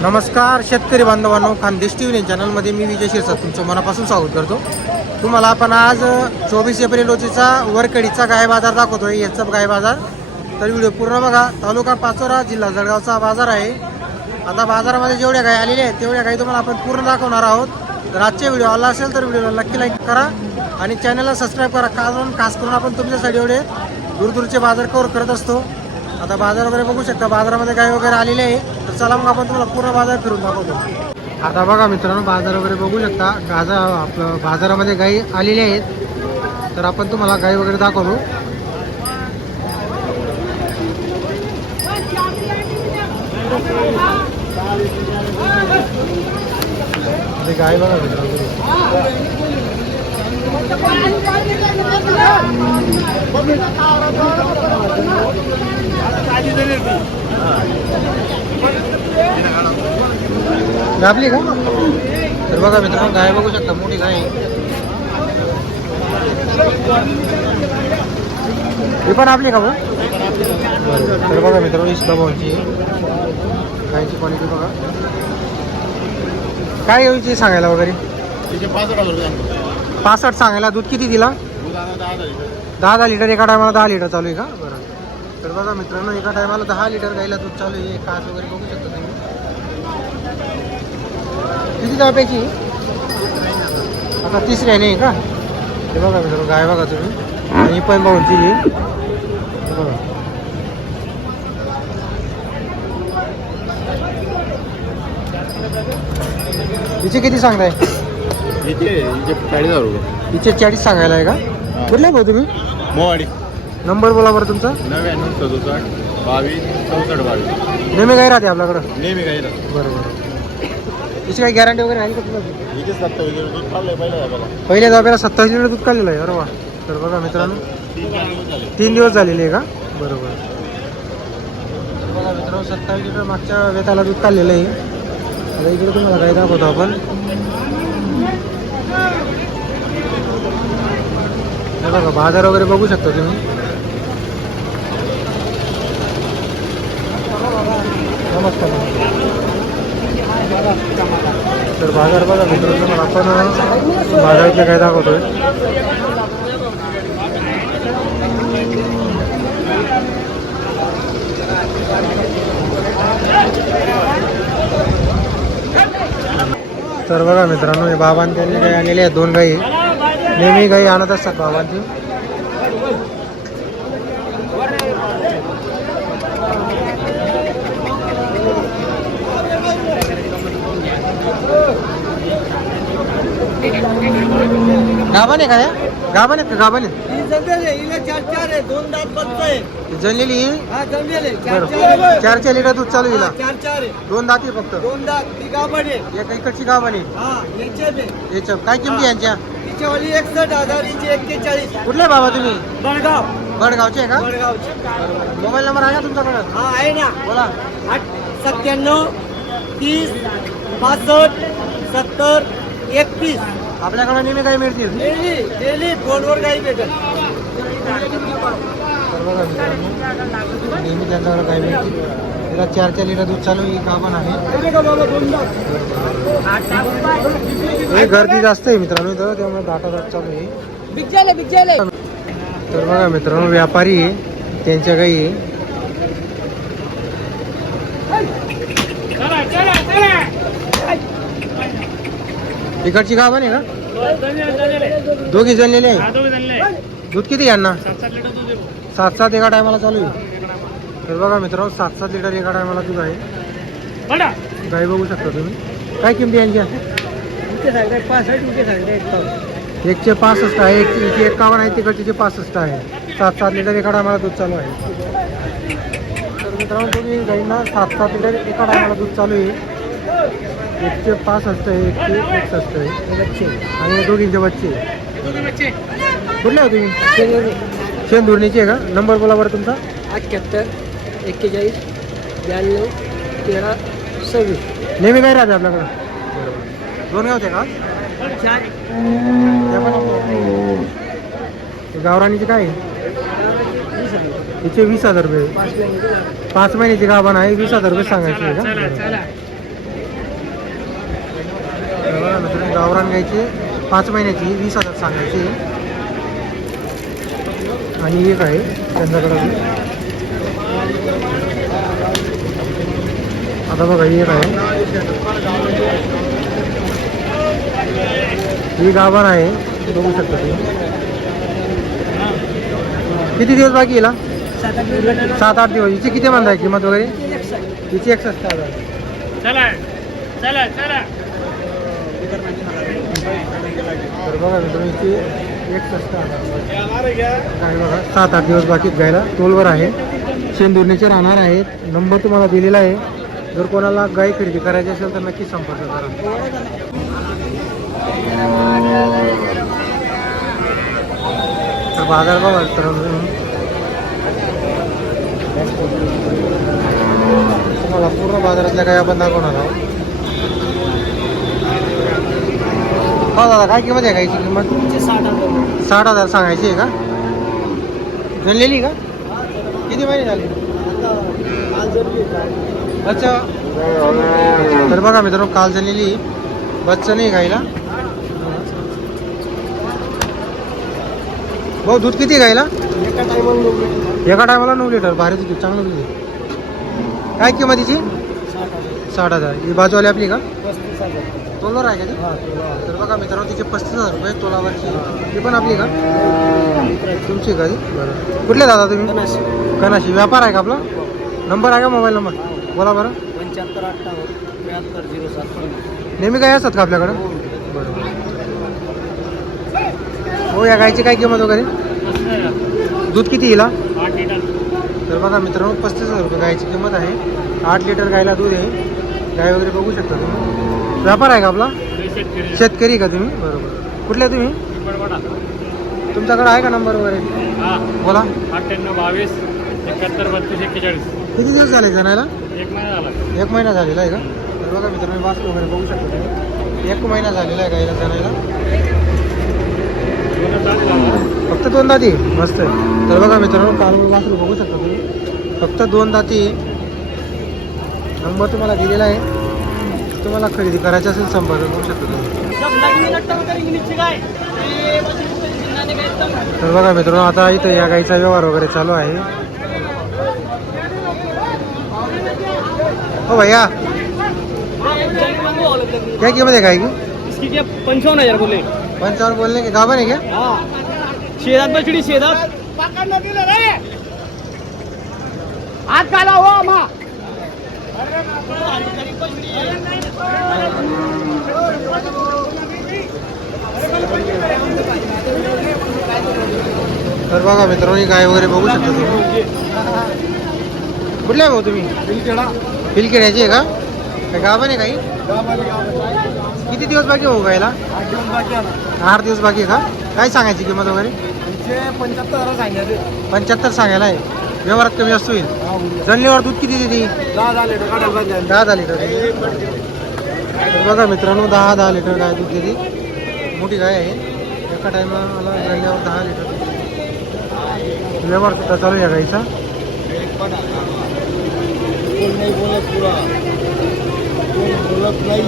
नमस्कार शेतकरी बांधवांनो खानदेश टी व्ही चॅनलमध्ये मी विजय शिरसाट तुमचं मनापासून स्वागत करतो. तुम्हाला आपण आज चोवीस एप्रिल रोजीचा वरकडीचा गाय बाजार दाखवतोय. याचा गाय बाजार तर व्हिडिओ पूर्ण बघा. तालुका पाचोरा जिल्हा जळगावचा बाजार आहे. आता बाजारामध्ये जेवढ्या गाय आलेल्या आहेत तेवढ्या गायी तुम्हाला आपण पूर्ण दाखवणार आहोत. तर आजचे व्हिडिओ आला असेल तर व्हिडिओला नक्की लाईक करा आणि चॅनलला सबस्क्राईब करा. कारण खास करून आपण तुमच्यासाठी एवढे दूरदूरचे बाजार कवर करत असतो. आता बाजार वगैरे बघू शकता. बाजारामध्ये गाय वगैरे आलेले आहे. तर चला मग आपण तुम्हाला पूर्ण बाजार फिरून दाखवतो. आता बघा मित्रांनो बाजार वगैरे बघू शकता. गाजा आपलं बाजारामध्ये गाई आलेली आहेत. तर आपण तुम्हाला गाई वगैरे दाखवतो. गाय बघा मित्रांनो. दाबली का? तर बघा मित्रांनो गाय बघू शकता मोठी गाय. ही पण आपली का भाऊ बरं. तर बघा मित्रांनो इस भाऊची गायची क्वालिटी बघा. काय यायची सांगायला वगैरे? तिचे पाच हजार पासष्ट सांगायला दूध किती दिला? दहा दहा दहा लिटर एका टायमाला दहा लिटर चालू आहे का? बरं. तर बघा मित्रांनो एका टायमाला दहा लिटर गाईला दूध चालू आहे. काच वगैरे बघू शकता तुम्ही. किती दाब्याची आता तिसरी आहे नाही का? हे बघा मित्रांनो गाय बघा तुम्ही. आणि पण बघून ही बघा. हिचे किती सांगताय? चाळीस हजार रुपये हिचे चाळीस सांगायला आहे का कुठले भाऊ तुम्ही? मोवाडी. नंबर बोला बरं तुमचा. नव्याण्णव सदुसष्ट बावीस चौसष्ट बावीस. नेहमी काय राहते आपल्याकडं? नेहमी काही ना बरं बरं. तिची काही गॅरंटी वगैरे आहे का तुला सत्तावीस रुपये पहिल्या दाब्याला सत्तावीस लिटर दूध काढलेलं आहे? अरे वा. तर बघा मित्रांनो. तीन चार दिवस झाले. तीन दिवस झालेले आहे का? बरोबर बघा मित्रांनो सत्तावीस लिटर मागच्या वेताला दूध काढलेलं आहे. आता इकडे तुम्हाला काय दाखवतो आपण. हे बघा बाजार वगैरे बघू शकता तुम्ही. नमस्कार. तर बाजार बघा मित्रांनो तुम्हाला आपण बाजारातले काय दाखवतोय? तर बघा मित्रांनो हे बाबांनी त्यांनी गाई आणलेले आहेत दोन गाई. नेहमी गाई आणत असतात बाबांची. गाभण आहे का या गाभण आहेत का? आहे? जनलेली जमलेले चार बरं. चार. चार लिटर दूध चालू हिला. चार दोन दाती फक्त. दोन दात. एक इकडची गाभण आहे. हा याच्या काय किमती यांच्या? तिच्यावाली एकसष्ट हजार हिची एक्केचाळीस. कुठले बाबा तुम्ही? बडगाव. गडगावचे आहे का? बडगावची. मोबाईल नंबर आहे का तुमच्याकडे? हा आहे ना. बोला. आठ सत्त्याण्णव तीस पासष्ट सत्तर एकतीस. आपल्याकडे नेहमी काही मिळतील. डेली डेली फोनवर काही भेटेल. बघा मित्रांनो नेहमी त्यांच्याकडे काही मिळतील त्याला चार चार लिटर दूध चालू ही गाभण आहे. हे गर्दी जास्त आहे मित्रांनो इथं त्यामुळे दाटा दाट चालू आहे. तर बघा मित्रांनो व्यापारी आहे त्यांच्या काही आहे. इकडची गाभण आहे का? दोघी जणलेले आहे. दूध किती यांना? सात सात एका टायमाला चालू आहे. तर बघा मित्रांनो सात सात लिटर एका टायमाला दूध आहे. गाई बघू शकता तुम्ही. काय किमती यांच्या सांगताय पासष्ट. एकशे पासष्ट आहे एक इथे एकावन्न आहे तिकडचे पासष्ट आहे. सात सात लिटर एका टायमाला दूध चालू आहे. तर मित्रांनो तुम्ही गाईंना सात सात लिटर एका टायमाला दूध चालू आहे. एकशे पासष्ट आहे एकशे एकसष्ट आहे. बच्चे आणि दोघींचे बच्चे. आहे. कुठले आहे तुम्ही. शेंदुर्णीचे आहे का? नंबर बोला बरं तुमचा. अठ्ठ्याहत्तर एक्केचाळीस ब्याण्णव तेरा सव्वीस. नेहमी काय राहते आपल्याकडं? दोन गावचे का? गावराणीचे काय? आहे? वीस हजार रुपये. पाच महिने पाच महिन्याची गाभण आहे. वीस हजार रुपये सांगायची का? गावरान गायची. पाच महिन्याची वीस हजार सांगायची. आणि एक आहे त्यांच्याकडे. आता बघा एक आहे. ही गाभण आहे बघू शकता तुम्ही. किती दिवस बाकी येला सात आठ दिवस. हिची किती म्हणताय किंमत वगैरे? हिची एकसष्ट हज़ार. चला चला चला. तर बघा मित्रांनो हिची एक काय बघा सात आठ दिवस बाकी गायला टोलवर आहे. शेंदुर्णीचे राहणार आहेत. नंबर तुम्हाला दिलेला आहे. जर कोणाला गाय खरेदी करायची असेल तर नक्की संपर्क करा. बाजार बघा मित्रांनो. तुम्हाला पूर्ण बाजारातल्या गाय आपण दाखवणार आहोत. हो दादा काय किंमत आहे गायची किंमत? साठ हज़ार. सांगायची आहे का? जनलेली का? किती महिने झाले? अच्छा. तर बघा मित्रांनो काल झालेली बच्चा नाही गायला भाऊ दूध किती गायला एका टायमाला नऊ लिटर. भारी दूध चांगलं दूध आहे. काय किंमत तिची? साठ हज़ार. ही बाजूवाली आपली का? तोलवर आहे का ती? हा तर बघा मित्रांनो तिचे पस्तीस हजार रुपये तोलावरची. ती पण आपली का? तुमची का ती? बरं. कुठले दादा तुम्ही? कनाशी व्यापार आहे का आपला? नंबर आहे का मोबाईल नंबर? बोला बरं. पंच्याहत्तर अठ्ठावन्न त्र्याहत्तर झिरो सात नेहमी काय असतात का आपल्याकडं? बरं हो या गायची काय किंमत वगैरे? दूध किती येईल हा? आठ लिटर. तर बघा मित्रांनो पस्तीस हजार रुपये गायची किंमत आहे. आठ लिटर गायला दूध आहे. गाय वगैरे बघू शकता तुम्ही. व्यापार आहे का आपला? शेतकरी. का तुम्ही? बरोबर. कुठले तुम्ही? तुमच्याकडे आहे का नंबर वगैरे? हा. बोला. अठ्ठ्याण्णव बावीस एकाहत्तर बत्तीस एक्केचाळीस. किती दिवस झाले जाण्याला? एक महिना झाला. एक महिना झालेला आहे का? तर बघा मित्रांनो वास वगैरे बघू शकता तुम्ही. एक महिना झालेला आहे गायला जाण्याला. फक्त दोन दाती? मस्त. तर बघा मित्रांनो काल वासरू बघू शकता तुम्ही. फक्त दोन दाती नंबर तुम्हाला दिलेला आहे. तुम्हाला खरेदी करायची असेल संपर्क करू शकता तुम्ही. तर बघा मित्रांनो आता इथं या गाईचा व्यवहार वगैरे चालू आहे. हो भैया क्या किंमत है गाय की इसकी क्या पंचावन्न हजार बोले पंचावन्न बोलने के? गाभन है क्या हाँ शेदात बछड़ी शेदात हाथ काला हो माँ. तर बघा मित्रांनो ही गाय वगैरे बघू शकता तुम्ही. कुठले आहे भाऊ तुम्ही पिलखेड्याची आहे का? काय गाभन आहे काही? किती दिवस बाकी भाऊ गायला? आठ दिवस बाकी का? काय सांगायची किंमत वगैरे? पंच्याहत्तर सांगायला आहे. व्यवहारात कमी जास्त होईल. जणलीवर दूध किती देते? दहा दहा लिटर. दहा दहा लिटर तर बघा मित्रांनो दहा दहा लिटर गाय दूध देते. मोठी गाय आहे. एका टायमाला जणल्यावर दहा लिटर व्यवहार सुद्धा चालू या गाईचा. बोलत नाही.